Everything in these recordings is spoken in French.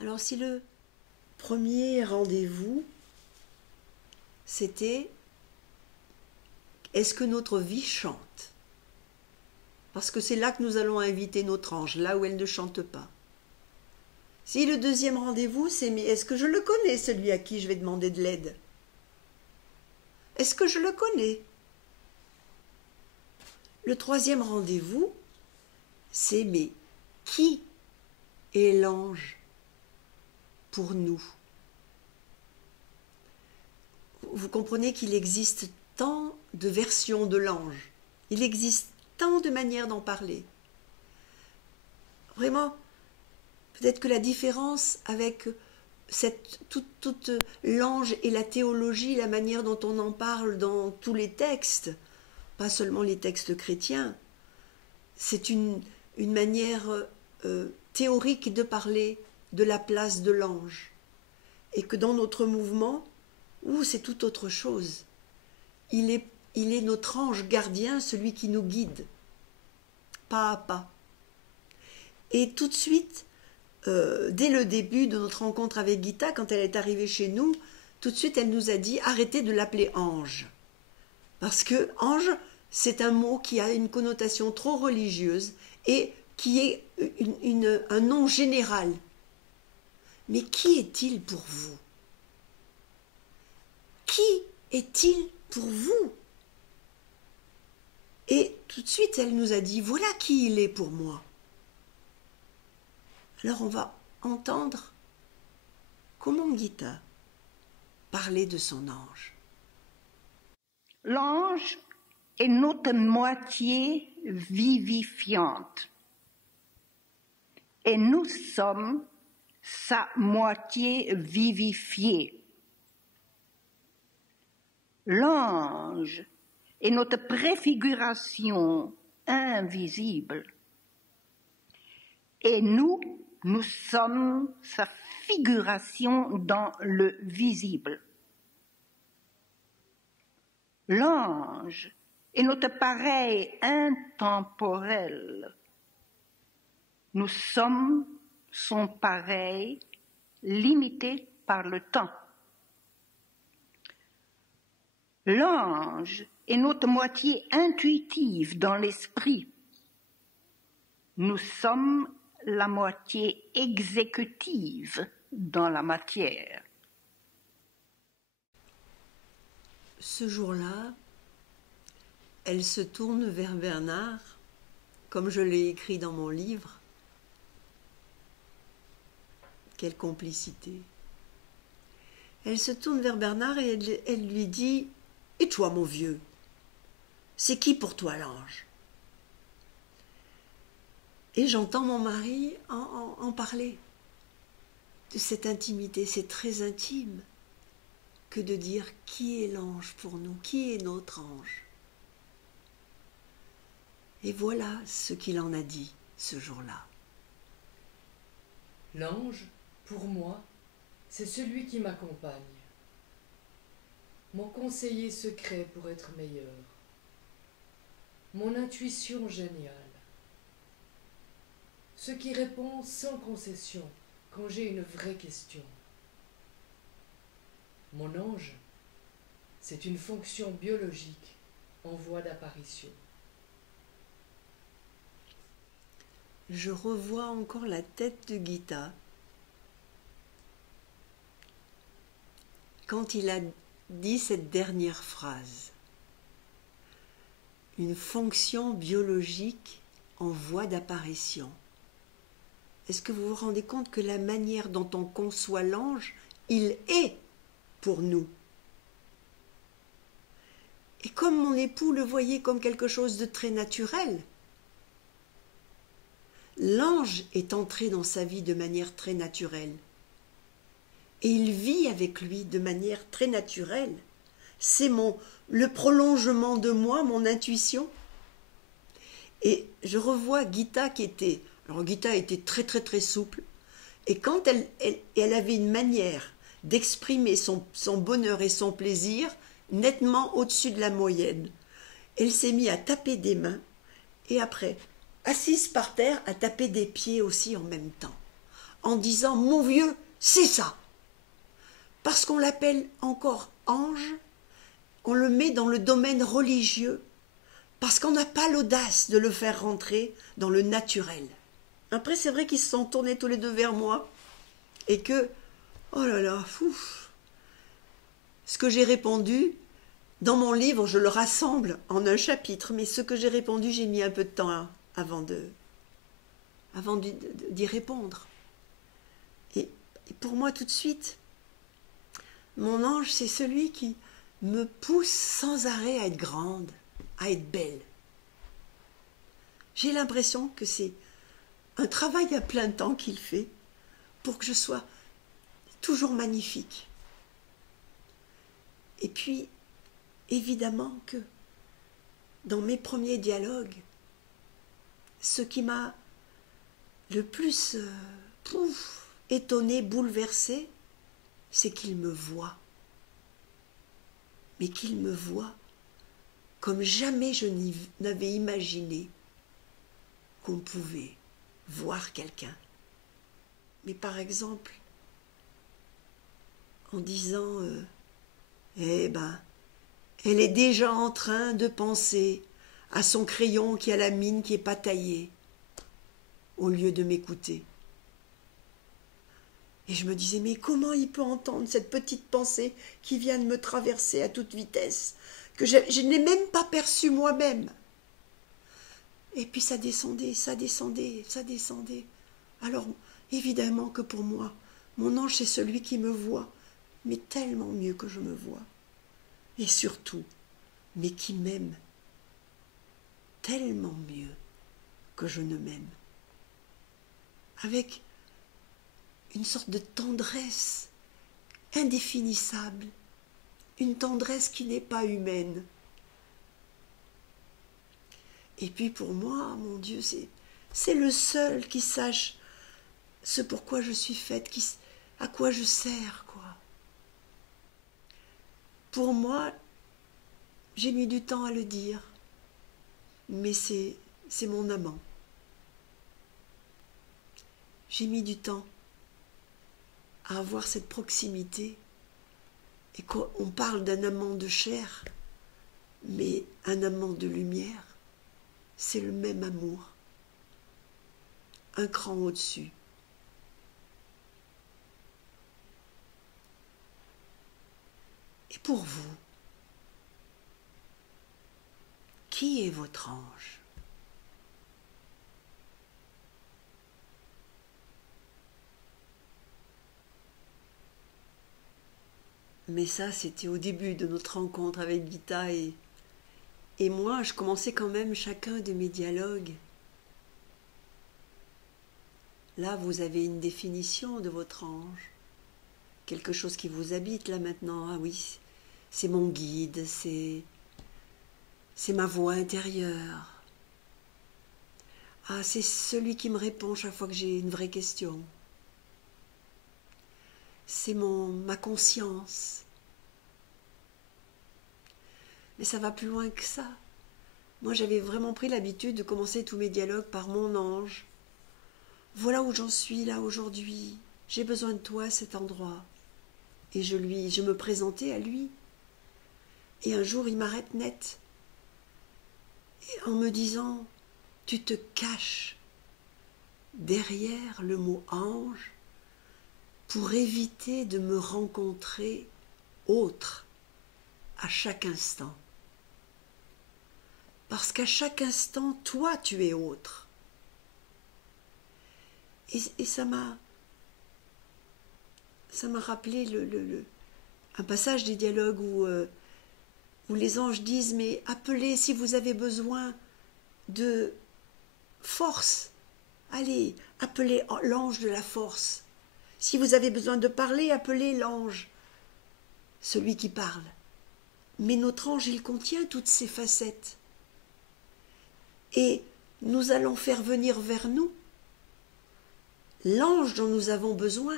Alors si le premier rendez-vous, c'était est-ce que notre vie chante? Parce que c'est là que nous allons inviter notre ange, là où elle ne chante pas. Si le deuxième rendez-vous, c'est mais est-ce que je le connais, celui à qui je vais demander de l'aide? Est-ce que je le connais? Le troisième rendez-vous, c'est mais qui est l'ange pour nous? Vous comprenez qu'il existe tant de versions de l'ange. Il existe tant de manières d'en parler. Vraiment, peut-être que la différence avec toute l'ange et la théologie, la manière dont on en parle dans tous les textes, pas seulement les textes chrétiens, c'est une manière théorique de parler de la place de l'ange. Et que dans notre mouvement, c'est tout autre chose. Il est notre ange gardien, celui qui nous guide, pas à pas. Et tout de suite, dès le début de notre rencontre avec Gita, quand elle est arrivée chez nous, tout de suite elle nous a dit arrêtez de l'appeler ange. Parce que ange, c'est un mot qui a une connotation trop religieuse et qui est un nom général. Mais qui est-il pour vous? Qui est-il pour vous? Et tout de suite, elle nous a dit, voilà qui il est pour moi. Alors on va entendre comment Gita parlait de son ange. L'ange est notre moitié vivifiante. Et nous sommes sa moitié vivifiée. L'ange est notre préfiguration invisible. Et nous sommes sa figuration dans le visible. L'ange est notre pareil intemporel. Nous sommes son pareil limité par le temps. L'ange est notre moitié intuitive dans l'esprit. Nous sommes la moitié exécutive dans la matière. Ce jour-là, elle se tourne vers Bernard, comme je l'ai écrit dans mon livre. Quelle complicité! Elle se tourne vers Bernard et elle lui dit « Et toi, mon vieux, c'est qui pour toi l'ange ?» Et j'entends mon mari en parler de cette intimité. C'est très intime que de dire qui est l'ange pour nous, qui est notre ange. Et voilà ce qu'il en a dit ce jour-là. L'ange, pour moi, c'est celui qui m'accompagne. Mon conseiller secret pour être meilleur. Mon intuition géniale. Ce qui répond sans concession quand j'ai une vraie question. Mon ange, c'est une fonction biologique en voie d'apparition. Je revois encore la tête de Gita quand il a dit cette dernière phrase. Une fonction biologique en voie d'apparition. Est-ce que vous vous rendez compte que la manière dont on conçoit l'ange, il est pour nous? Et comme mon époux le voyait comme quelque chose de très naturel, l'ange est entré dans sa vie de manière très naturelle. Et il vit avec lui de manière très naturelle. C'est le prolongement de moi, mon intuition. Et je revois Gita qui était... Alors Gita était très très très souple. Et quand elle avait une manière d'exprimer son bonheur et son plaisir nettement au-dessus de la moyenne. Elle s'est mise à taper des mains et après, assise par terre, à taper des pieds aussi en même temps. en disant « mon vieux, c'est ça ». Parce qu'on l'appelle encore ange, on le met dans le domaine religieux, parce qu'on n'a pas l'audace de le faire rentrer dans le naturel. Après, c'est vrai qu'ils se sont tournés tous les deux vers moi, et que, oh là là, ouf, ce que j'ai répondu, dans mon livre, je le rassemble en un chapitre, mais ce que j'ai répondu, j'ai mis un peu de temps avant d'y répondre. Et pour moi, tout de suite, mon ange, c'est celui qui me pousse sans arrêt à être grande, à être belle. J'ai l'impression que c'est un travail à plein temps qu'il fait pour que je sois toujours magnifique. Et puis, évidemment que dans mes premiers dialogues, ce qui m'a le plus étonné, bouleversé, c'est qu'il me voit. Mais qu'il me voit comme jamais je n'avais imaginé qu'on pouvait voir quelqu'un. Mais par exemple, en disant eh ben, elle est déjà en train de penser à son crayon qui a la mine qui n'est pas taillée, au lieu de m'écouter. Et je me disais, mais comment il peut entendre cette petite pensée qui vient de me traverser à toute vitesse, que je n'ai même pas perçue moi-même. Et puis ça descendait, ça descendait, ça descendait. Alors, évidemment que pour moi, mon ange, c'est celui qui me voit, mais tellement mieux que je me vois. Et surtout, mais qui m'aime tellement mieux que je ne m'aime. Avec une sorte de tendresse indéfinissable, une tendresse qui n'est pas humaine. Et puis pour moi, mon Dieu, c'est le seul qui sache ce pourquoi je suis faite, à quoi je sers, quoi. Pour moi, j'ai mis du temps à le dire, mais c'est mon amant. J'ai mis du temps à avoir cette proximité, et qu'on parle d'un amant de chair, mais un amant de lumière, c'est le même amour, un cran au-dessus. Et pour vous, qui est votre ange ? Mais ça, c'était au début de notre rencontre avec Gita et moi, je commençais quand même chacun de mes dialogues. Là, vous avez une définition de votre ange, quelque chose qui vous habite là maintenant. Ah oui, c'est mon guide, c'est ma voix intérieure. Ah, c'est celui qui me répond chaque fois que j'ai une vraie question. C'est ma conscience. Mais ça va plus loin que ça. Moi, j'avais vraiment pris l'habitude de commencer tous mes dialogues par mon ange. Voilà où j'en suis là aujourd'hui. J'ai besoin de toi à cet endroit. Et je me présentais à lui. Et un jour, il m'arrête net. Et en me disant, tu te caches derrière le mot ange pour éviter de me rencontrer autre à chaque instant. Parce qu'à chaque instant, toi, tu es autre. Et ça m'a rappelé un passage des dialogues où les anges disent, mais appelez si vous avez besoin de force. Allez, appelez l'ange de la force. Si vous avez besoin de parler, appelez l'ange, celui qui parle. Mais notre ange, il contient toutes ces facettes. Et nous allons faire venir vers nous l'ange dont nous avons besoin.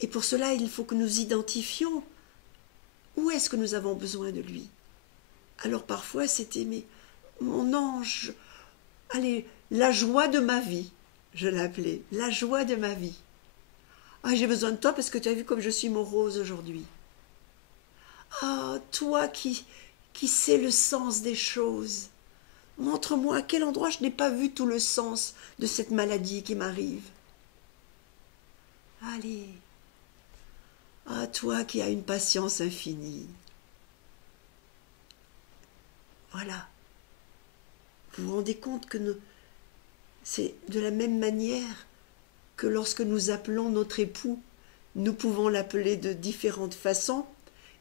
Et pour cela, il faut que nous identifions où est-ce que nous avons besoin de lui. Alors parfois, c'était mon ange, allez, la joie de ma vie. je l'appelais, la joie de ma vie. Ah, j'ai besoin de toi parce que tu as vu comme je suis morose aujourd'hui. Ah, toi qui sais le sens des choses, montre-moi à quel endroit je n'ai pas vu tout le sens de cette maladie qui m'arrive. Allez, ah, toi qui as une patience infinie. Voilà. Vous vous rendez compte que c'est de la même manière que lorsque nous appelons notre époux, nous pouvons l'appeler de différentes façons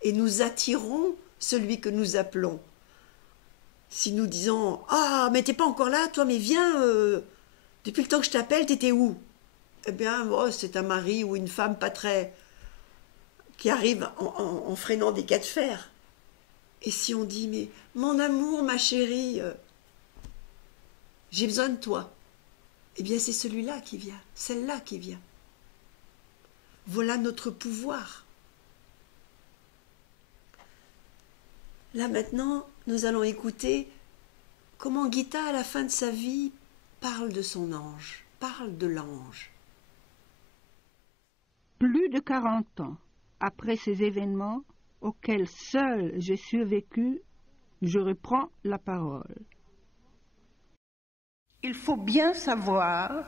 et nous attirons celui que nous appelons. Si nous disons « Ah, mais t'es pas encore là, toi, mais viens, depuis le temps que je t'appelle, t'étais où ?» Eh bien, oh, c'est un mari ou une femme pas très... qui arrive en freinant des cas de fer. Et si on dit « Mais mon amour, ma chérie, j'ai besoin de toi », eh bien, c'est celui-là qui vient, celle-là qui vient. Voilà notre pouvoir. Là maintenant, nous allons écouter comment Gita, à la fin de sa vie, parle de son ange, parle de l'ange. Plus de 40 ans après ces événements auxquels seul j'ai survécu, je reprends la parole. Il faut bien savoir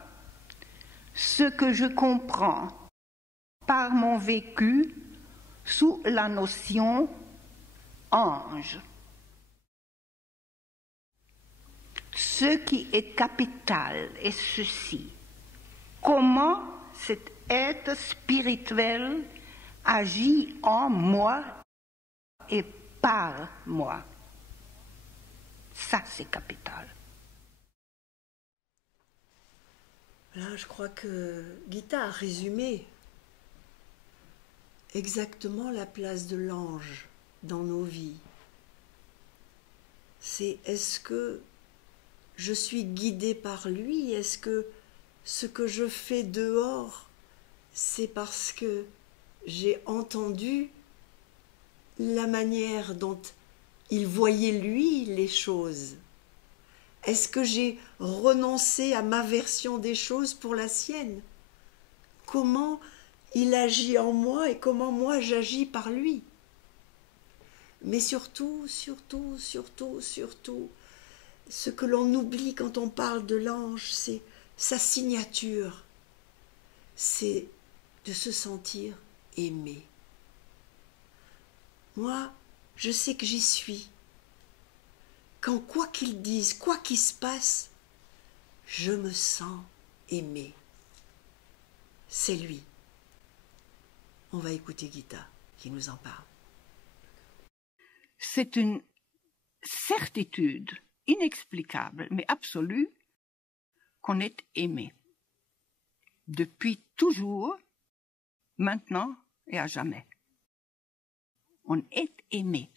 ce que je comprends par mon vécu sous la notion ange. Ce qui est capital est ceci: comment cet être spirituel agit en moi et par moi. Ça, c'est capital. Là, je crois que Gita a résumé exactement la place de l'ange dans nos vies. C'est est-ce que je suis guidée par lui? Est-ce que ce que je fais dehors, c'est parce que j'ai entendu la manière dont il voyait lui les choses? Est-ce que j'ai renoncé à ma version des choses pour la sienne? Comment il agit en moi et comment moi j'agis par lui? Mais surtout, ce que l'on oublie quand on parle de l'ange, c'est sa signature. C'est de se sentir aimé. Moi, je sais que j'y suis. Quand quoi qu'il dise, quoi qu'il se passe, je me sens aimé. C'est lui. On va écouter Gita qui nous en parle. C'est une certitude inexplicable, mais absolue, qu'on est aimé. Depuis toujours, maintenant et à jamais. On est aimé.